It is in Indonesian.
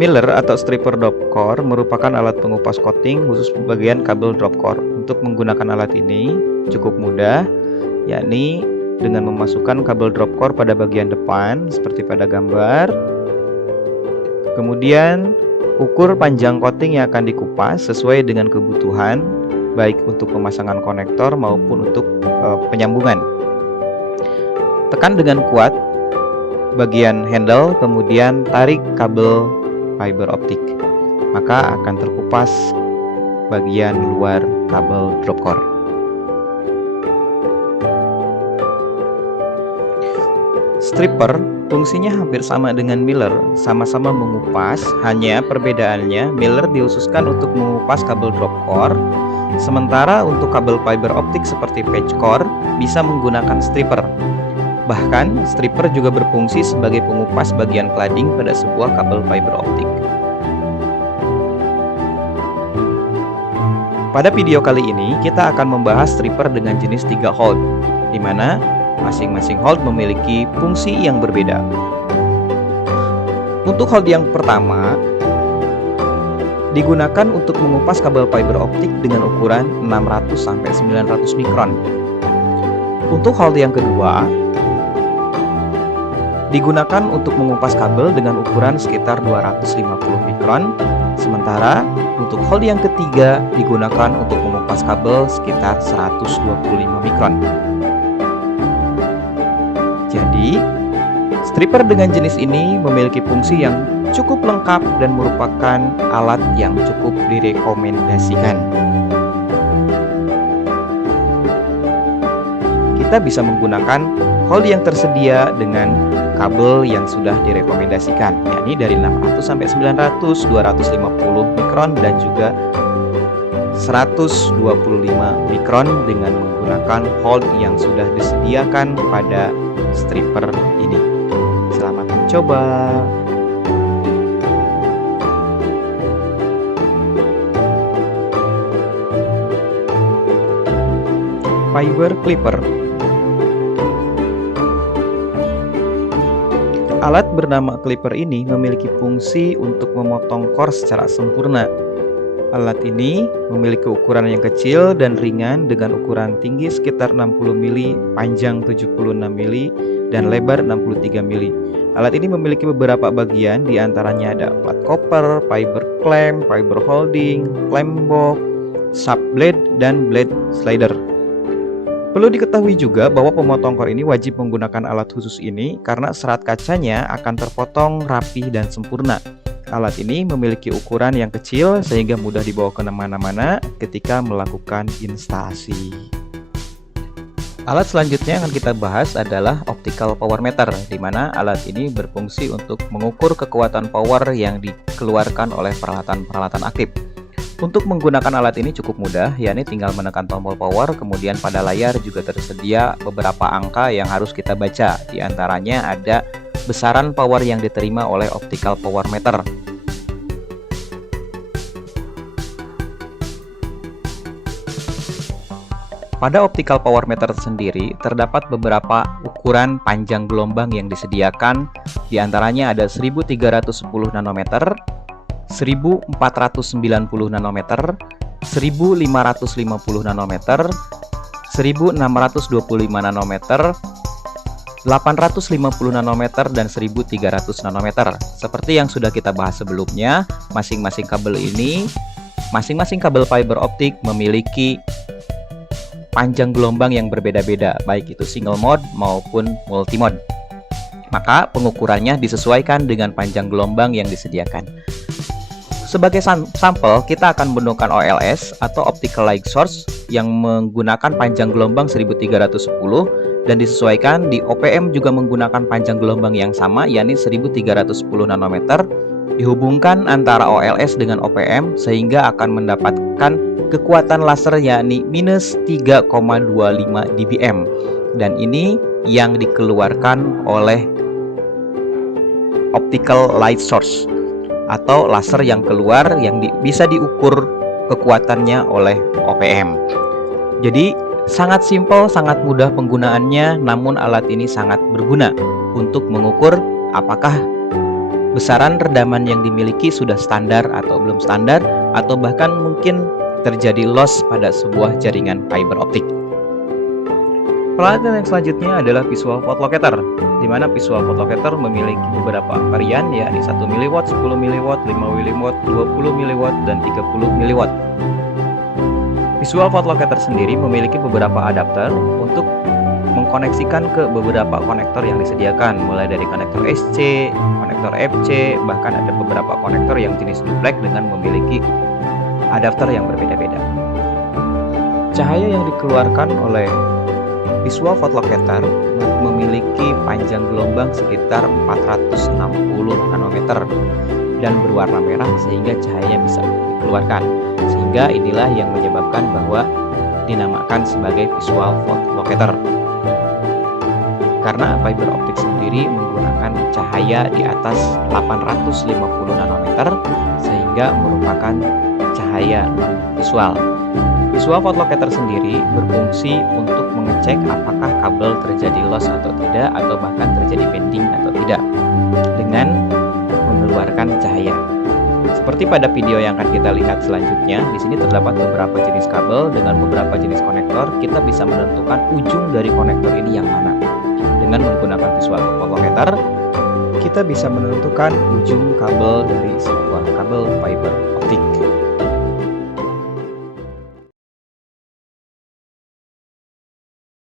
Miller atau stripper drop core merupakan alat pengupas coating khusus bagian kabel drop core. Untuk menggunakan alat ini cukup mudah, yakni dengan memasukkan kabel drop core pada bagian depan seperti pada gambar. Kemudian ukur panjang coating yang akan dikupas sesuai dengan kebutuhan, baik untuk pemasangan konektor maupun untuk penyambungan. Tekan dengan kuat bagian handle, kemudian tarik kabel fiber optik, maka akan terkupas bagian luar kabel drop core. Stripper fungsinya hampir sama dengan Miller, sama-sama mengupas, hanya perbedaannya Miller dikhususkan untuk mengupas kabel drop core, sementara untuk kabel fiber optik seperti patch core bisa menggunakan stripper. Bahkan, stripper juga berfungsi sebagai pengupas bagian cladding pada sebuah kabel fiber optik. Pada video kali ini, kita akan membahas stripper dengan jenis 3 hold, di mana masing-masing hold memiliki fungsi yang berbeda. Untuk hold yang pertama, digunakan untuk mengupas kabel fiber optik dengan ukuran 600-900 mikron. Untuk hold yang kedua, digunakan untuk mengupas kabel dengan ukuran sekitar 250 mikron, sementara untuk hold yang ketiga digunakan untuk mengupas kabel sekitar 125 mikron. Jadi, stripper dengan jenis ini memiliki fungsi yang cukup lengkap dan merupakan alat yang cukup direkomendasikan. Kita bisa menggunakan hold yang tersedia dengan kabel yang sudah direkomendasikan, yakni dari 600-900, 250 mikron dan juga 125 mikron dengan menggunakan hold yang sudah disediakan pada stripper ini. Selamat mencoba. Fiber clipper. Alat bernama clipper ini memiliki fungsi untuk memotong core secara sempurna. Alat ini memiliki ukuran yang kecil dan ringan dengan ukuran tinggi sekitar 60 mm, panjang 76 mm, dan lebar 63 mm. Alat ini memiliki beberapa bagian, diantaranya ada plat copper, fiber clamp, fiber holding, clamp box, sub blade, dan blade slider. Perlu diketahui juga bahwa pemotong core ini wajib menggunakan alat khusus ini karena serat kacanya akan terpotong rapi dan sempurna. Alat ini memiliki ukuran yang kecil sehingga mudah dibawa ke mana-mana ketika melakukan instalasi. Alat selanjutnya yang akan kita bahas adalah optical power meter, di mana alat ini berfungsi untuk mengukur kekuatan power yang dikeluarkan oleh peralatan-peralatan aktif. Untuk menggunakan alat ini cukup mudah, yakni tinggal menekan tombol power, kemudian pada layar juga tersedia beberapa angka yang harus kita baca. Di antaranya ada besaran power yang diterima oleh optical power meter. Pada optical power meter sendiri terdapat beberapa ukuran panjang gelombang yang disediakan. Di antaranya ada 1310 nanometer, 1490 nanometer, 1550 nanometer, 1625 nanometer, 850 nanometer, dan 1300 nanometer. Seperti yang sudah kita bahas sebelumnya, masing-masing kabel kabel fiber optik memiliki panjang gelombang yang berbeda-beda, baik itu single mode maupun multi mode. Maka pengukurannya disesuaikan dengan panjang gelombang yang disediakan. Sebagai sampel, kita akan menggunakan OLS atau Optical Light Source yang menggunakan panjang gelombang 1310 dan disesuaikan. Di OPM juga menggunakan panjang gelombang yang sama, yakni 1310 nanometer. Dihubungkan antara OLS dengan OPM sehingga akan mendapatkan kekuatan laser yakni minus 3,25 dBm. Dan ini yang dikeluarkan oleh Optical Light Source atau laser yang keluar yang bisa diukur kekuatannya oleh OPM. Jadi sangat simpel, sangat mudah penggunaannya, namun alat ini sangat berguna untuk mengukur apakah besaran redaman yang dimiliki sudah standar atau belum standar, atau bahkan mungkin terjadi loss pada sebuah jaringan fiber optik. Peralatan yang selanjutnya adalah visual photolocator, di mana visual photolocator memiliki beberapa varian, yakni 1 mW, 10 mW, 5 mW, 20 mW, dan 30 mW. Visual photolocator sendiri memiliki beberapa adapter untuk mengkoneksikan ke beberapa konektor yang disediakan, mulai dari konektor SC, konektor FC, bahkan ada beberapa konektor yang jenis duplex dengan memiliki adapter yang berbeda-beda. Cahaya yang dikeluarkan oleh visual photolocator memiliki panjang gelombang sekitar 460 nanometer dan berwarna merah sehingga cahayanya bisa dikeluarkan. Sehingga inilah yang menyebabkan bahwa dinamakan sebagai visual photolocator. Karena fiber optik sendiri menggunakan cahaya di atas 850 nanometer sehingga merupakan cahaya non-visual. Visual photolocator sendiri berfungsi untuk mengecek apakah kabel terjadi loss atau tidak, atau bahkan terjadi bending atau tidak dengan mengeluarkan cahaya. Seperti pada video yang akan kita lihat selanjutnya, di sini terdapat beberapa jenis kabel dengan beberapa jenis konektor. Kita bisa menentukan ujung dari konektor ini yang mana. Dengan menggunakan visual photolocator, kita bisa menentukan ujung kabel dari sebuah kabel fiber optik.